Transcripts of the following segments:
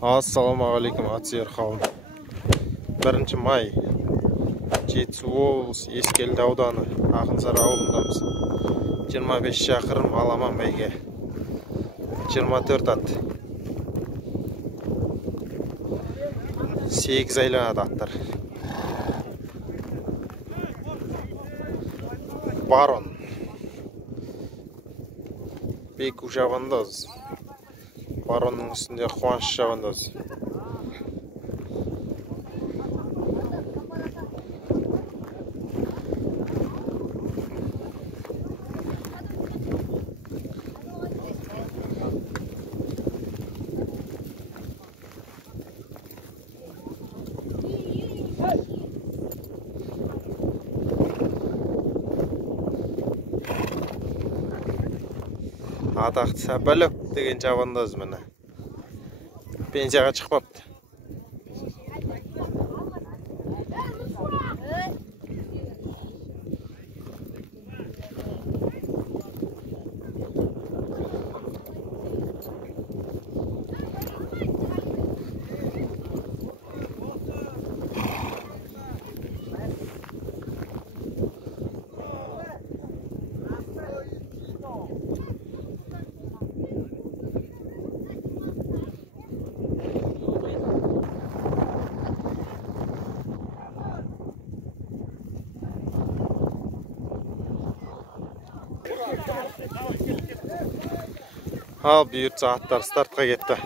Assalamualaikum atсер қауым. 1 май Жетісу облысы Ескелді ауданы Ақынсары ауылындамыз. 25 шақырым аламан бәйге. 24 ат. 8 айланады аттар. Барон. Беку жабандоз. Баронның үстінде Қуаныш жабандоз. Атақты Сәпәлік деген жабандоз міне. Пенсияға шықпапты. Ал бұйыртса аттар стартқа кетті.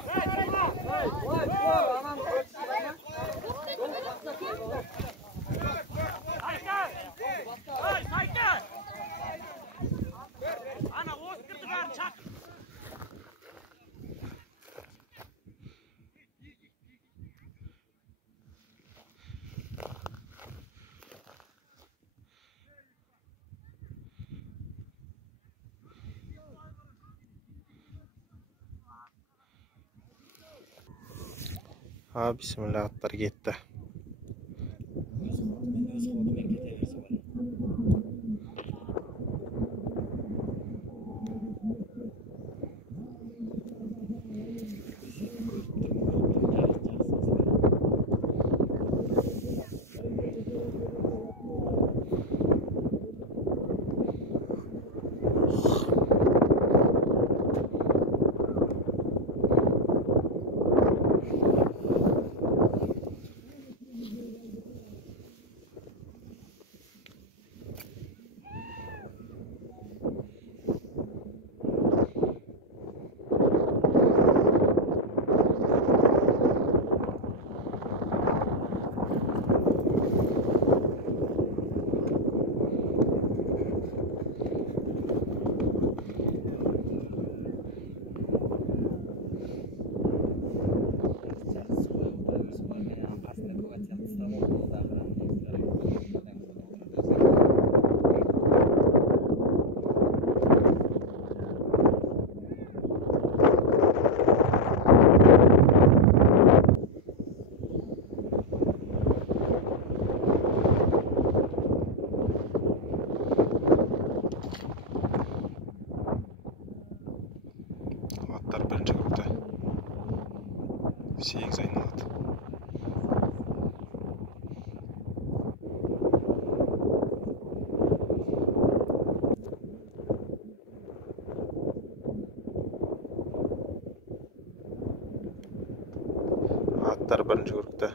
Bismillah аттар кетті. Аттар бірінші группта 8 айналады. Аттар бірінші группта.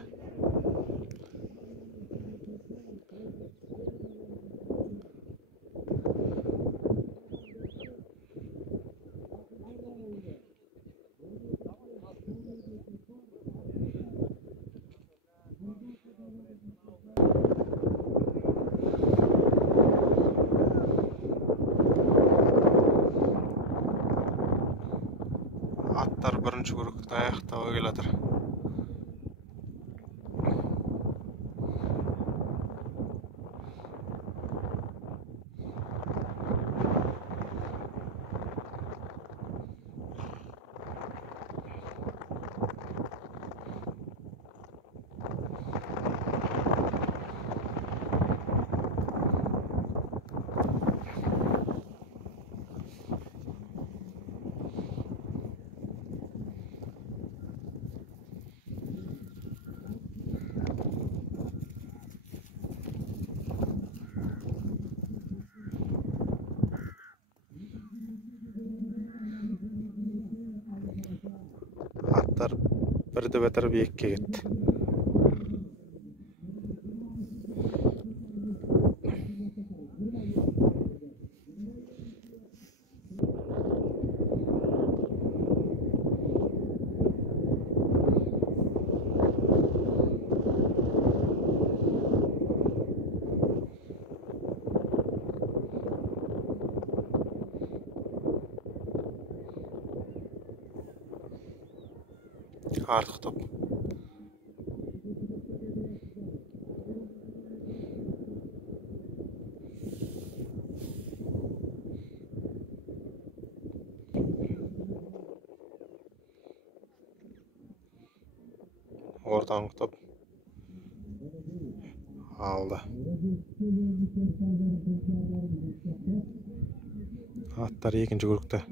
Аттар бірінші группта аяқтауға келатыр. Аттар бірді бітіріп екіге кетті. Артық топ. Ортаңғы топ. Алды. Аттар екінші көрікті.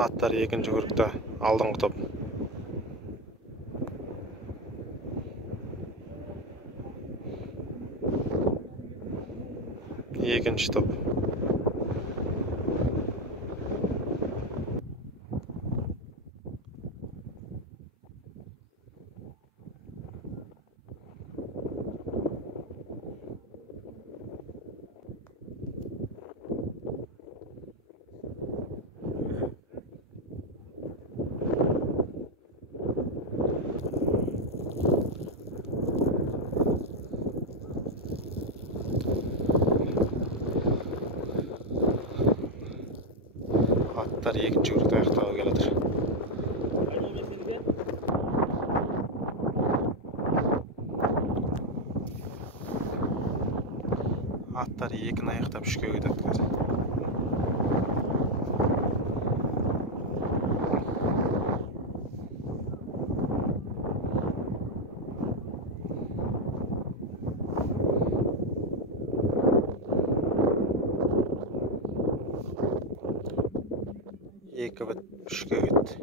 Аттар екінші көрікті. Алдыңғы топ. Екінші топ. Аттар екінші көрікті аяқтауға келеді. Аттар екіні аяқтап үшке кетеді қазір. Екі бітіп үшке кетті.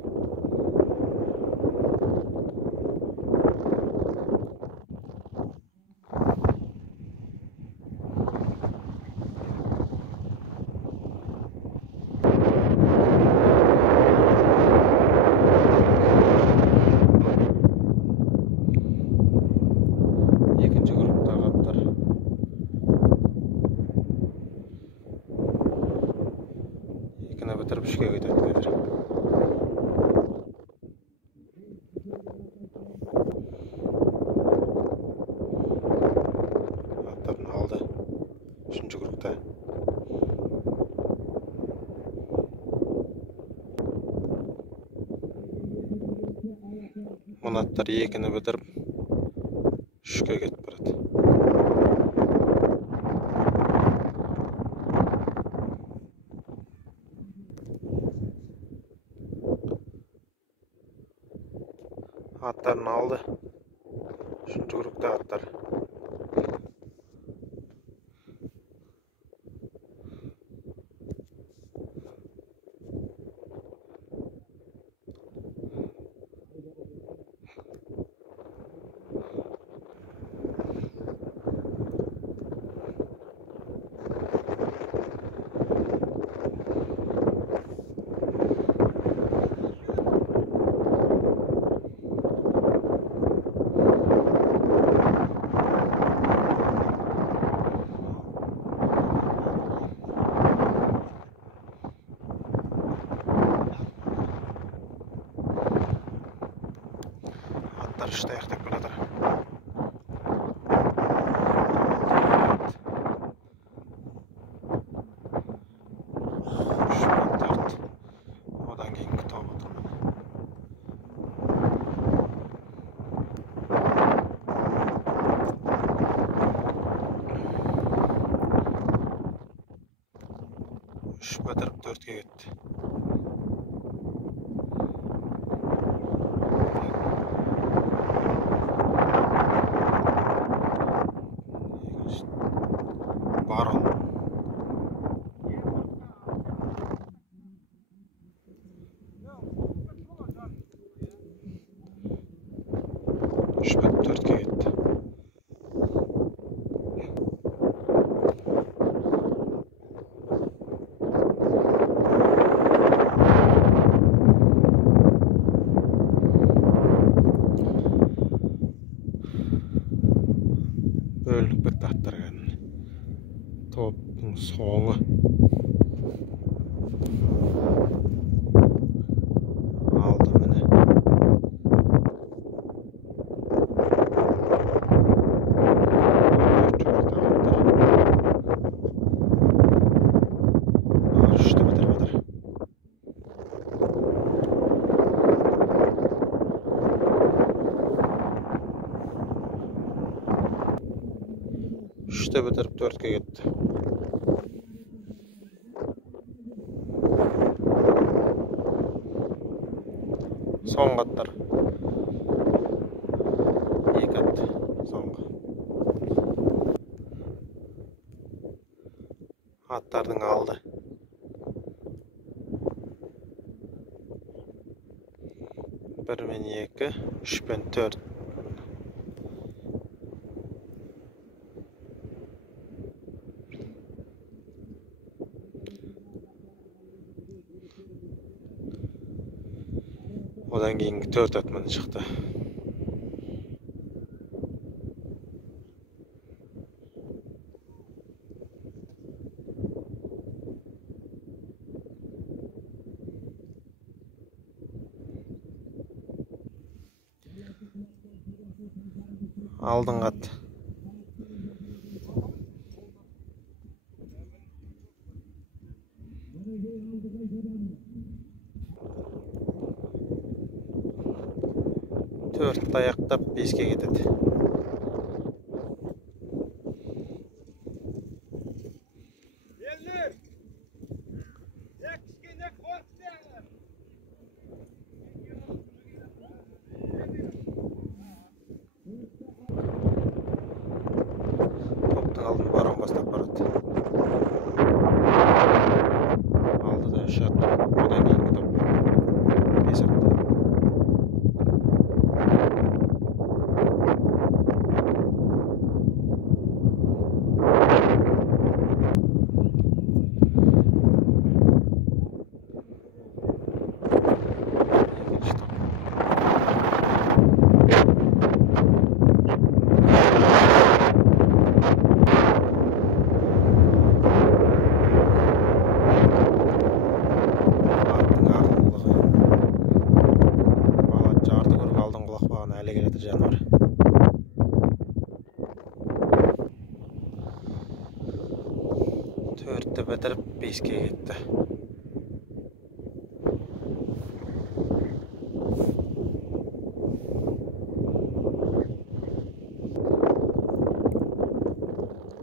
Екінші групптағы аттар. Екіні бітіріп үшке кетеді қазір. Аттарын алды. Үшінші группта. Мұны аттар екіні бітіріп үшке кетіп барады. Аттарын алды. Үшінші группта аттар. Аттар үшті аяқтап келеді. Үш минут. Одан кейін күтіп отырмын. Үш бітіріп төртке кетті. Барон. 4'ke gitti. Bölünüp bitti atlargan. Topun soňu. Aldı mene. Üçte bitir bitir. Üçte bitirip 4'ke gitti. Son katlar. İyi kat. Son. Atlardan aldı. Bir men 2, 3 ben 4. Odan keyingi 4 atmany çykdy. Aldın kat. Dört ayakta 5'ke gidedi. Toptan aldın baron bastap barat. Aldı da şat. Odan keyingi top. 5 attı. Canavar. Dörtte bitirip 5'ke gitti.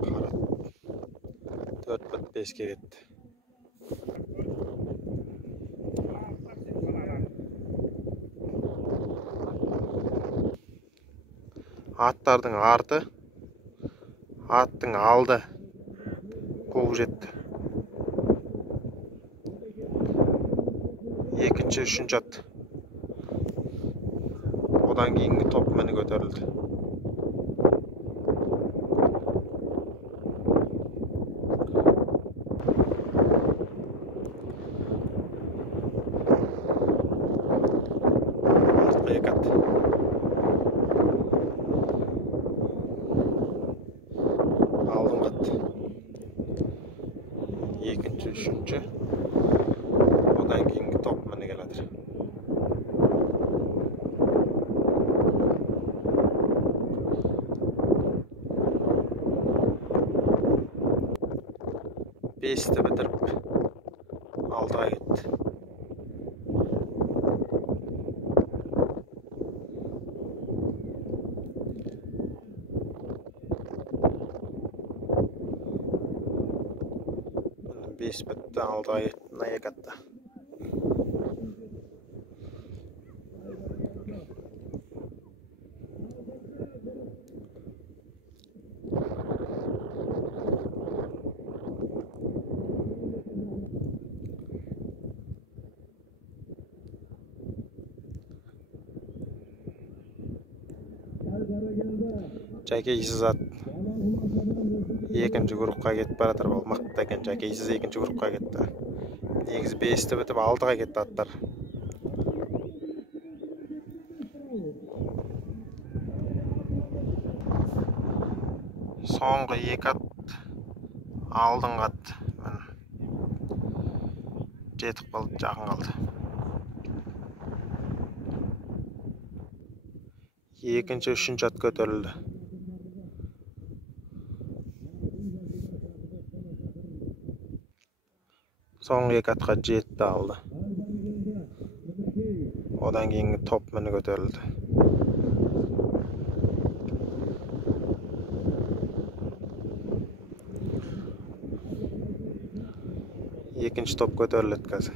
Karat. 4 bit 5'ke gitti. Atlardan ardı. Attın aldı. Kovuş etti. Ekinci, üçüncü at. Odan keyingi top meni götürüldü. Artqa ekat. Aldın kat. Ekinci, üçüncü. Odan keyingi top meni geledir. Beşte bitirip 6'a gitti. Beş bitti 6'a gitti. Neye kattı? Gel Жакейсіз ат екінші группқа кетіп баратыр. Бұл мықты екен. Жакейсіз екінші группқа кетті. Негізі 5-ті бітіп 6-ға кетті аттар. Соңғы 2 ат алдыңғы ат. Жетіп қалды, жақын қалды. Екінші, үшінші ат көтерілді. Соңғы 2 атқа жетті алды. Одан кейінгі топ міні көтерілді. Екінші топ көтерілді қазір.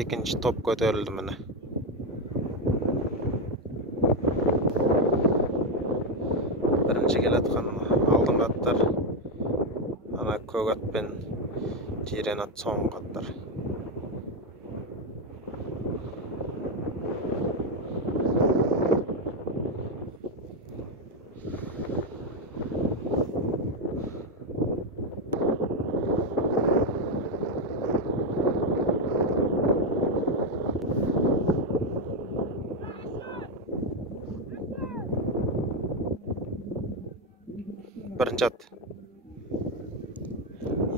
Екінші топ көтерілді міне. Бірінші келатқан алдыңғы аттар. Ана көк ат пен жирен ат соңғы аттар. Бірінші ат,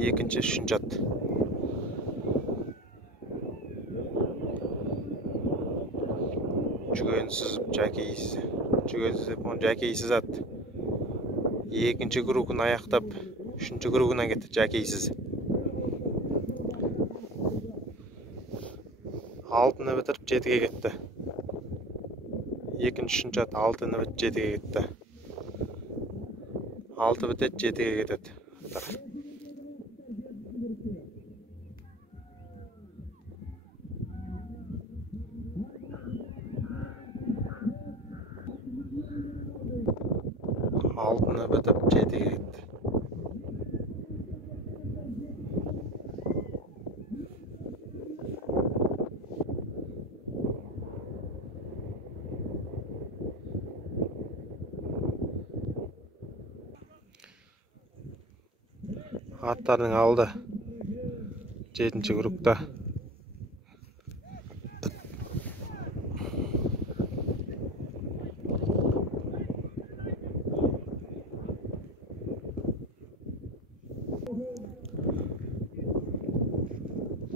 екінші, үшінші ат. Жүгенсіз жакейсіз ат. Екінші группын аяқтап, үшінші группына кетті жакейсіз. Алтыны бітіріп 7-ге кетті. Екінші, үшінші ат 6-ны бітіп 7-ге кетті. 6 бітеді, 7-ге кетеді. Алтыны бітіп 7-ге кетті. Аттардың алды 7-ші группта.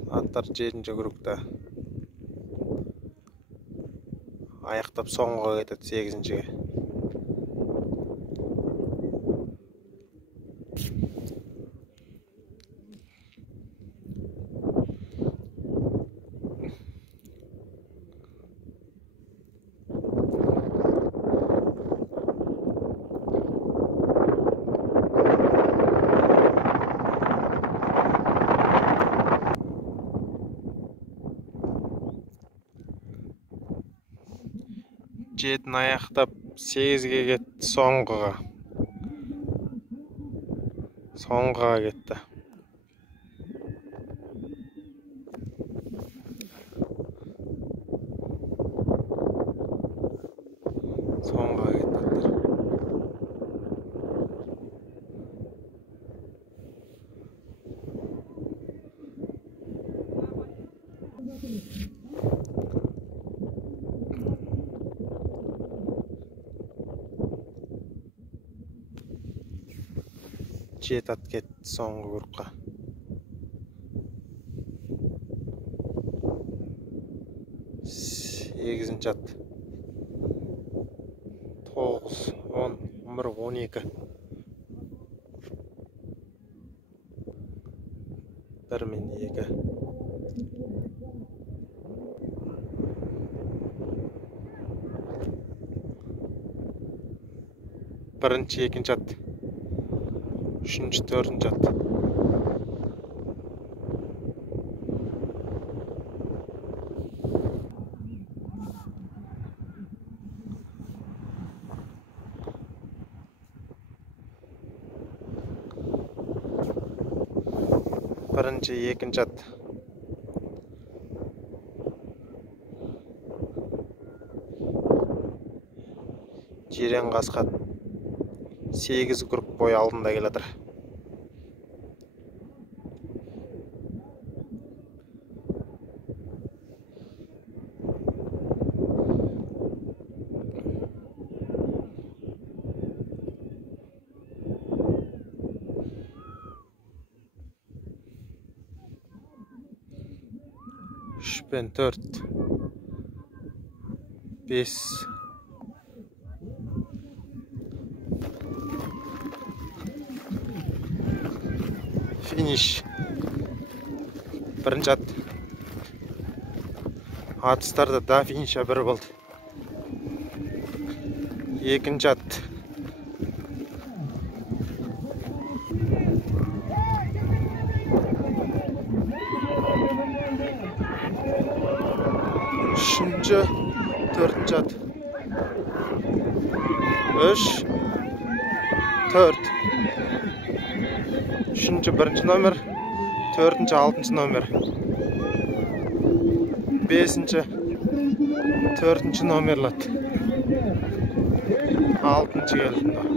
Аттар 7-ші группта. Аяқтап соңғыға кетеді 8-шіге. Жетін аяқтап 8-ге кетті соңғыға. Соңғыға кетті. Соңғыға кетті аттар. Жеті ат кетті соңғы группқа. Сегізінші ат. 9, 10, 11, 12. Bir мен 2. Birinchi, ikkinchi ат. Üçüncü, dördüncü ат. Birinchi, ikkinchi ат. Жирен қасқа 8 круг бой алдында келатыр. Үш пен 4 5 финиш. Бірінші ат. Атыстарда да финиша бір болды. Екінші ат. Үшінші, төртінші ат. 3 4. Үшінші бірінші номер, төртінші алтыншы номер. Бесінші төртінші номерлат. Алтыншы келді.